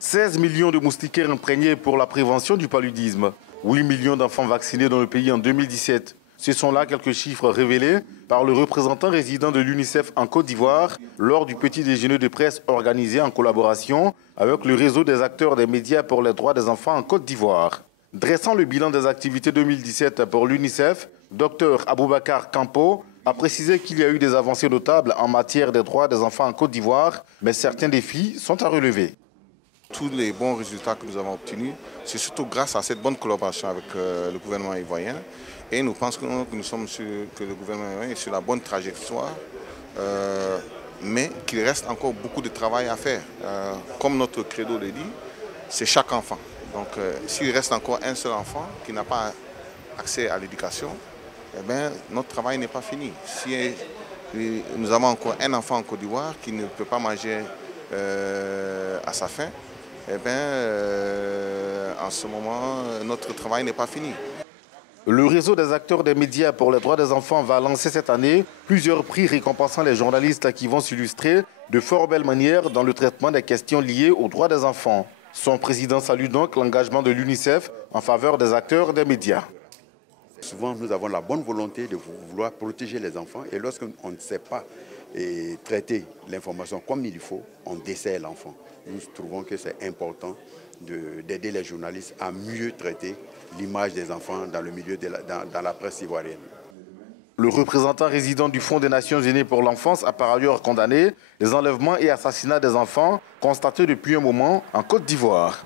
16 millions de moustiquaires imprégnés pour la prévention du paludisme. 8 millions d'enfants vaccinés dans le pays en 2017. Ce sont là quelques chiffres révélés par le représentant résident de l'UNICEF en Côte d'Ivoire lors du petit déjeuner de presse organisé en collaboration avec le réseau des acteurs des médias pour les droits des enfants en Côte d'Ivoire. Dressant le bilan des activités 2017 pour l'UNICEF, Dr Aboubakar Campo a précisé qu'il y a eu des avancées notables en matière des droits des enfants en Côte d'Ivoire, mais certains défis sont à relever. Tous les bons résultats que nous avons obtenus, c'est surtout grâce à cette bonne collaboration avec le gouvernement ivoirien. Et nous pensons que le gouvernement ivoirien est sur la bonne trajectoire, mais qu'il reste encore beaucoup de travail à faire. Comme notre credo le dit, c'est chaque enfant. Donc s'il reste encore un seul enfant qui n'a pas accès à l'éducation, eh bien, notre travail n'est pas fini. Si nous avons encore un enfant en Côte d'Ivoire qui ne peut pas manger à sa faim, eh bien, en ce moment, notre travail n'est pas fini. Le réseau des acteurs des médias pour les droits des enfants va lancer cette année plusieurs prix récompensant les journalistes qui vont s'illustrer de fort belle manière dans le traitement des questions liées aux droits des enfants. Son président salue donc l'engagement de l'UNICEF en faveur des acteurs des médias. Souvent, nous avons la bonne volonté de vouloir protéger les enfants et lorsqu'on ne sait pas traiter l'information comme il faut, on dessert l'enfant. Nous trouvons que c'est important d'aider les journalistes à mieux traiter l'image des enfants dans le milieu dans la presse ivoirienne. Le représentant résident du Fonds des Nations Unies pour l'enfance a par ailleurs condamné les enlèvements et assassinats des enfants constatés depuis un moment en Côte d'Ivoire.